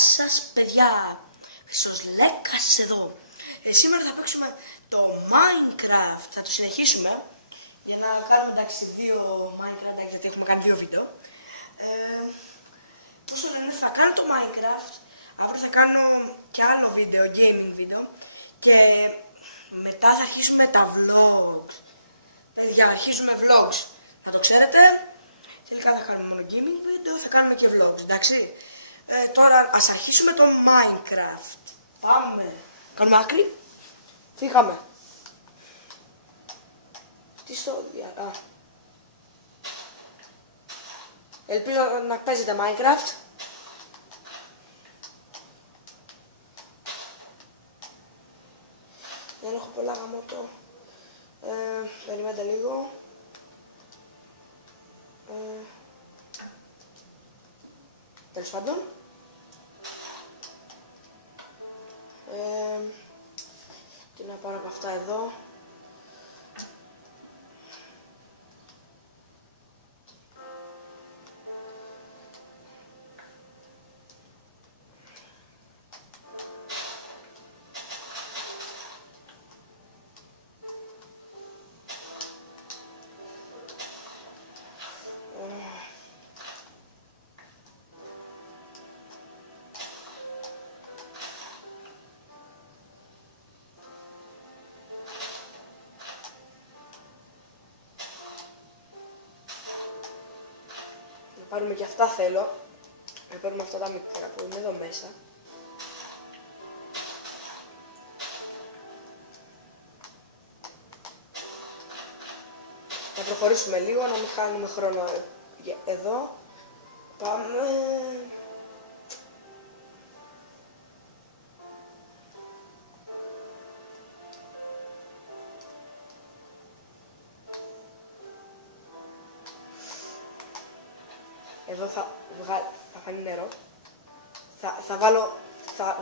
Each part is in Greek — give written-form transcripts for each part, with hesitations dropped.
σας παιδιά, Σοσλέκας εδώ. Σήμερα θα παίξουμε το Minecraft, θα το συνεχίσουμε για να κάνουμε εντάξει δύο Minecraft, γιατί έχουμε κάνει δύο βίντεο. Πώς το λένε, θα κάνω το Minecraft, αύριο θα κάνω και άλλο βίντεο, gaming βίντεο και μετά θα αρχίσουμε τα vlogs. Παιδιά, αρχίζουμε vlogs, να το ξέρετε. Τελικά θα κάνουμε μόνο gaming βίντεο, θα κάνουμε και vlogs, εντάξει. Τώρα ας αρχίσουμε το Minecraft. Πάμε. Κάνουμε άκρη. Φύγαμε. Τι στο α. Ελπίζω να παίζετε Minecraft. Δεν έχω πολλά γαμώτο. Περιμένετε λίγο. Τέλος πάντων. Τι να πάρω από αυτά εδώ. Να πάρουμε και αυτά θέλω. Να πάρουμε αυτά τα μικρά που είναι εδώ μέσα. Να προχωρήσουμε λίγο, να μην χάνουμε χρόνο εδώ. Πάμε. Εδώ θα κάνει νερό. Θα βάλω,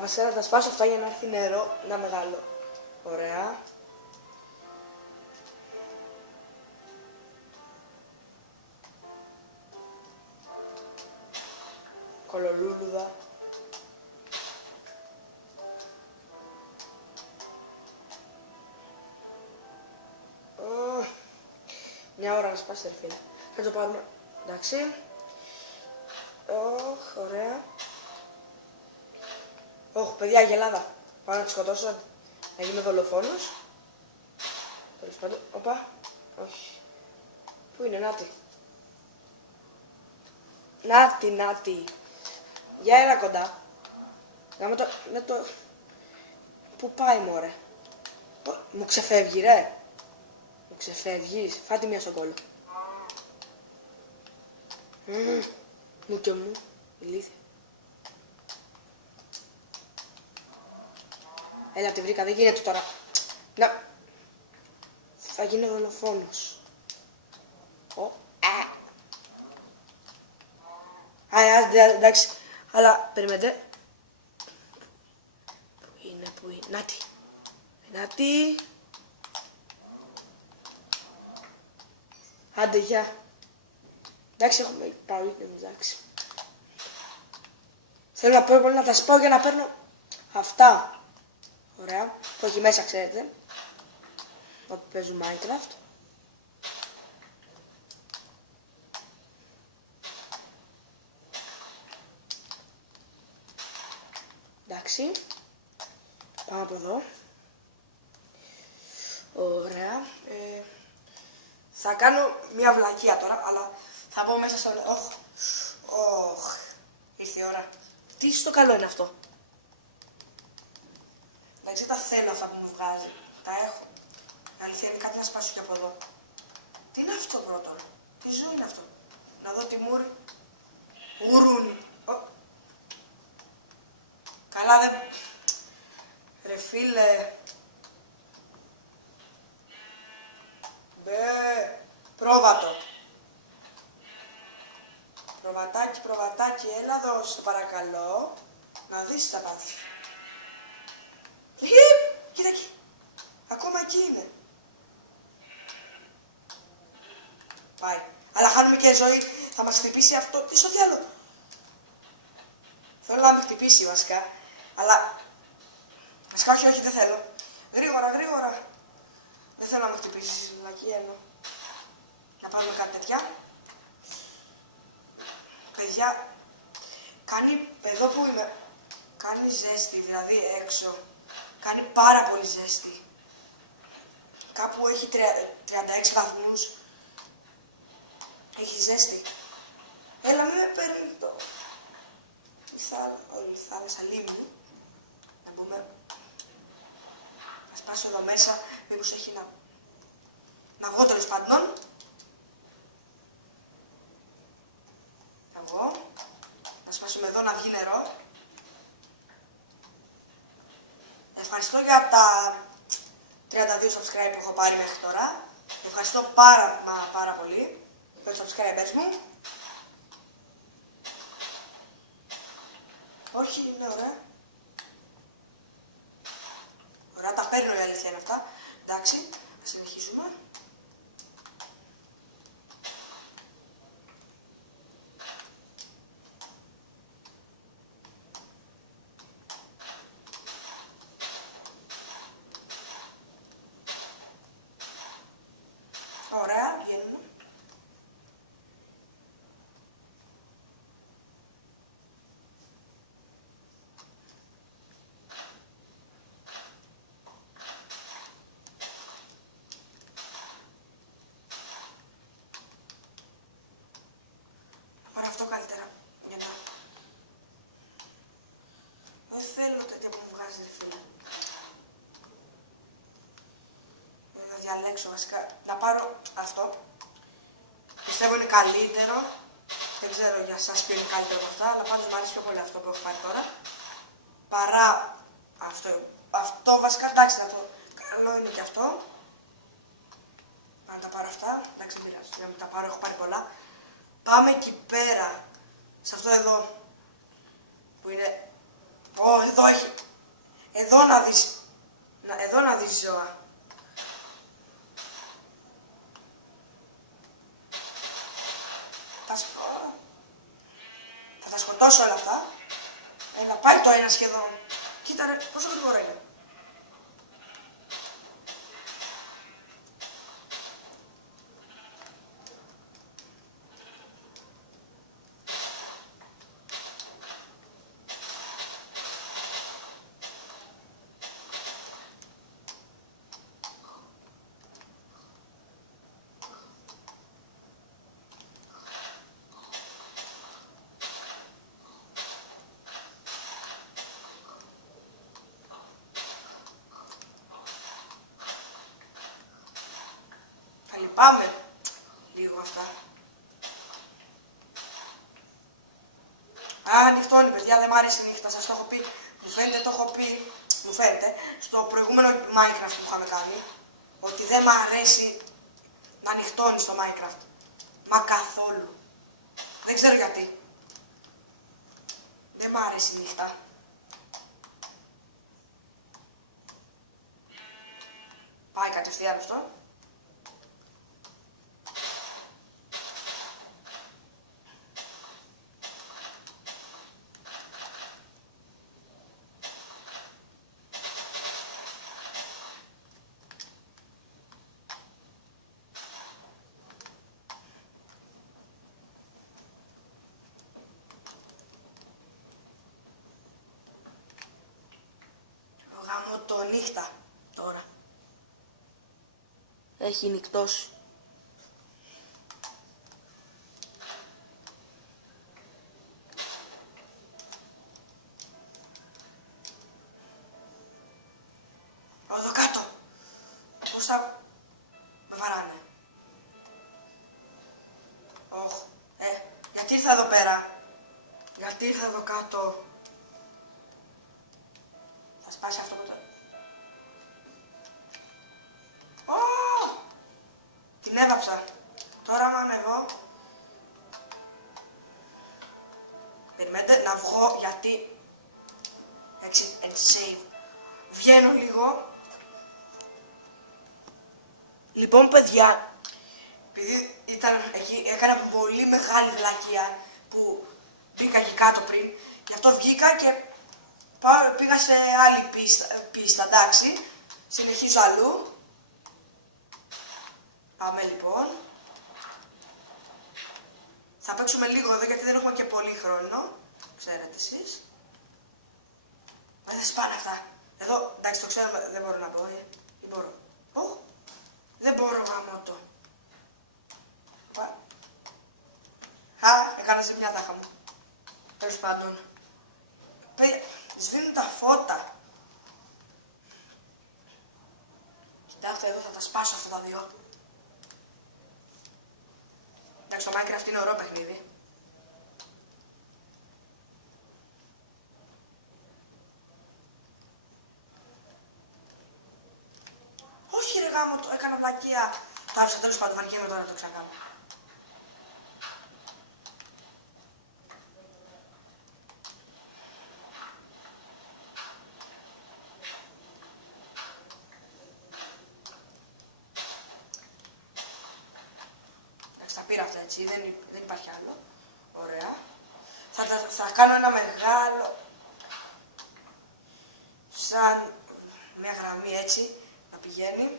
βασικά θα σπάσω αυτά για να έρθει νερό, να μεγάλο. Ωραία. Κολολούλουδα. Μια ώρα να σπάσει τερφίλ. Θα το πάρουμε, εντάξει. Ωραία. Παιδιά, γελάδα. Πάω να τη σκοτώσω, να γίνω δολοφόνος. Τέλος πάντων, όπα. Όχι. Πού είναι, νάτι. Νάτι. Για έλα κοντά. Να το... Πού πάει μωρέ. Μου ξεφεύγει ρε. Μου ξεφεύγεις. Φάτε μια στο κόλλο. Μου και μου, ηλίθεια. Έλα, τη βρήκα, δεν γίνεται τώρα. Να. Θα γίνω δολοφόνος. Εντάξει. Αλλά, περιμένετε. Πού είναι, Νάτι. Άντε, γεια. Εντάξει, έχουμε πάει, εντάξει. Θέλω να πω να τα σπάω για να παίρνω αυτά. Ωραία. Το έχει μέσα, ξέρετε. Όπου παίζουν Minecraft. Εντάξει. Πάμε από εδώ. Ωραία. Θα κάνω μια βλακεία τώρα, αλλά θα μπω μέσα στο... Ήρθε η ώρα. Τι στο καλό είναι αυτό. Εντάξει, τα θέλω αυτά που μου βγάζει. Τα έχω. Αλήθεια είναι κάτι να σπάσω και από εδώ. Τι είναι αυτό πρώτον. Τι ζώο είναι αυτό. Να δω τι μούρι. Ουρούνι. Καλά δεν... Ρε φίλε. Πρόβατο. Προβατάκι, έλα δώσε παρακαλώ. Να δεις τα μάτια. Κοίτα εκεί. Ακόμα εκεί είναι. Πάει. Αλλά χάνουμε και ζωή. Θα μας χτυπήσει αυτό. Τι στο διάλογο. Θέλω να μην χτυπήσει βασικά. Αλλά βασικά όχι, δεν θέλω. Γρήγορα. Δεν θέλω να με χτυπήσεις, βλακία εννοώ. Να πάρουμε κάτι τέτοια. Παιδιά, εδώ που είμαι, κάνει ζέστη, δηλαδή έξω. Κάνει πάρα πολύ ζέστη. Κάπου έχει 36 βαθμούς. Έχει ζέστη. Έλα, μην με παίρνει το... η θάλασσα Λίμνου. Να μπούμε. Να σπάσω εδώ μέσα, μήπως έχει να βγω τέλος πάντων. Να βγω. Να σπάσουμε εδώ να βγει νερό. Ευχαριστώ για τα 32 subscribe που έχω πάρει μέχρι τώρα. Ευχαριστώ πάρα πολύ για τους subscribers μου. Όχι, είναι ωραία. Ωραία, τα παίρνω, η αλήθεια είναι αυτά. Εντάξει, θα συνεχίσουμε. Ωραία, βγαίνουμε. Ωραία, αυτό καλύτερα. Για να... Δεν θέλω τέτοια που μου βγάζει, ρε φίλε. Να διαλέξω βασικά. Να πάρω αυτό. Πιστεύω είναι καλύτερο. Δεν ξέρω για σας ποιο είναι καλύτερο από αυτά, αλλά πάντως μου αρέσει πιο πολύ αυτό που έχω πάρει τώρα. Παρά αυτό. Αυτό βασικά, εντάξει, θα το καλό είναι και αυτό. Να τα πάρω αυτά. Εντάξει, δεν πειράζει. Να μην τα πάρω, έχω πάρει πολλά. Πάμε εκεί πέρα. Σε αυτό εδώ. Που είναι... εδώ έχει. Εδώ να δεις. Εδώ να δεις ζώα. Θα τα σκοτώσω όλα αυτά. Έλα, πάει το ένα σχεδόν. Κοίτα ρε, πόσο γρήγορα είναι. Πάμε λίγο αυτά. Νυχτώνει, παιδιά, δεν μ' αρέσει η νύχτα, σας το έχω πει. Μου φαίνεται, στο προηγούμενο Minecraft που είχαμε κάνει, ότι δεν μ' αρέσει να νυχτώνει στο Minecraft. Μα καθόλου. Δεν ξέρω γιατί. Δεν μ' αρέσει η νύχτα. Πάει κατευθείαν αυτό. Το νύχτα τώρα. Έχει νυχτώσει. Εδώ κάτω. Πώς θα με βαράνε. Γιατί ήρθα εδώ πέρα. Γιατί ήρθα εδώ κάτω. Θα σπάσει αυτό που το... Την έβαψα. Τώρα άμα ανεβώ... Περιμένετε να βγω γιατί... Exit and save. Βγαίνω λίγο. Λοιπόν παιδιά, επειδή ήταν εκεί, έκανα πολύ μεγάλη βλακεία που μπήκα εκεί κάτω πριν Γι' αυτό βγήκα και πήγα σε άλλη πίστα, εντάξει. Συνεχίζω αλλού. Πάμε λοιπόν. Θα παίξουμε λίγο εδώ γιατί δεν έχουμε και πολύ χρόνο. Ξέρετε εσείς. Δεν θα σπάνε αυτά. Εδώ, εντάξει το ξέρω, δεν μπορώ να μπω. Δεν μπορώ. Δεν μπορώ γαμώτο. Έκανα ζημιά τάχα μου. Τέλος πάντων. Σβήνουν τα φώτα. Κοιτάξτε εδώ, θα τα σπάσω αυτά τα δύο. Εντάξει, το Minecraft είναι ωραίο παιχνίδι. Όχι ρε γάμο, το έκανα βλακεία. Το άφησα, τέλος πάντων, βαριέμαι τώρα να το ξανακάνω. Τα πήρα αυτά έτσι, δεν υπάρχει άλλο. Ωραία. Θα κάνω ένα μεγάλο, σαν μια γραμμή έτσι, να πηγαίνει.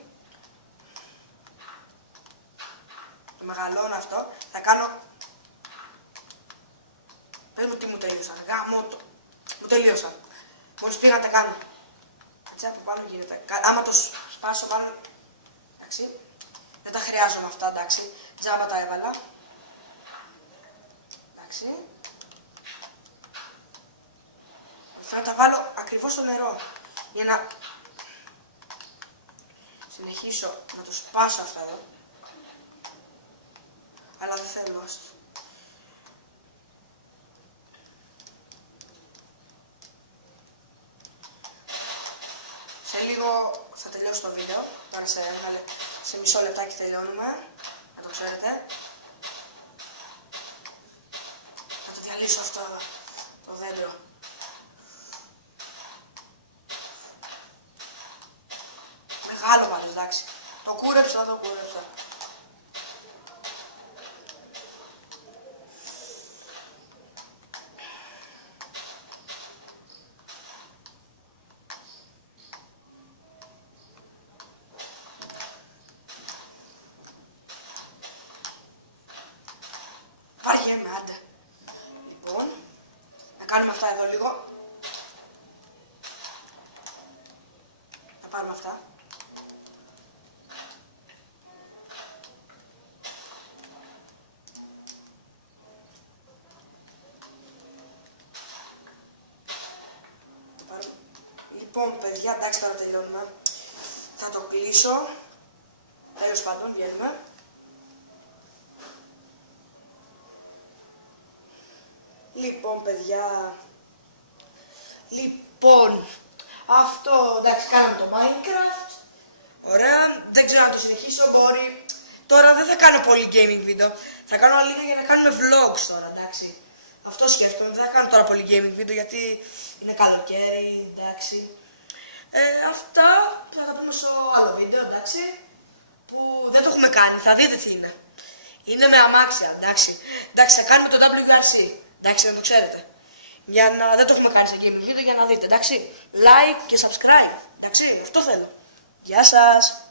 Το μεγαλώνω αυτό. Θα κάνω... Πες μου τι μου τελείωσαν. Γαμώτο. Μου τελείωσαν. Μόλις πήγα να τα κάνω. Έτσι από πάνω γίνεται. Άμα το σπάσω πάνω... Εντάξει. Δεν τα χρειάζομαι αυτά, εντάξει. Τζάμπα τα έβαλα. Εντάξει. Θέλω να τα βάλω ακριβώς στο νερό. Για να συνεχίσω να το σπάσω αυτά εδώ. Αλλά δεν θέλω άστο. Σε λίγο θα τελειώσω το βίντεο. Τώρα σε μισό λεπτάκι τελειώνουμε. Να το ξέρετε. Να το διαλύσω αυτό το δέντρο. Μεγάλο πάντως, εντάξει. Το κούρεψα, το κούρεψα. Βαριέμαι, άντε. Λοιπόν, να κάνουμε αυτά εδώ λίγο. Να πάρουμε αυτά. Λοιπόν, παιδιά, εντάξει, τώρα τελειώνουμε. Θα το κλείσω. Τέλος πάντων, βγαίνουμε. Λοιπόν, παιδιά. Λοιπόν, αυτό, εντάξει, κάναμε το Minecraft. Ωραία, δεν ξέρω αν το συνεχίσω, μπορεί. Τώρα δεν θα κάνω πολύ gaming βίντεο. Θα κάνω λίγα για να κάνουμε vlogs τώρα, εντάξει. Αυτό σκέφτομαι, δεν θα κάνω τώρα πολύ gaming βίντεο γιατί είναι καλοκαίρι, εντάξει. Αυτά θα τα πούμε στο άλλο βίντεο, εντάξει. Που δεν το έχουμε κάνει, θα δείτε τι είναι. Είναι με αμάξια, εντάξει. Εντάξει, θα κάνουμε το WRC, εντάξει, να το ξέρετε. Για να δεν το έχουμε κάνει σε gaming βίντεο, για να δείτε, εντάξει. Like και subscribe, εντάξει, αυτό θέλω. Γεια σας.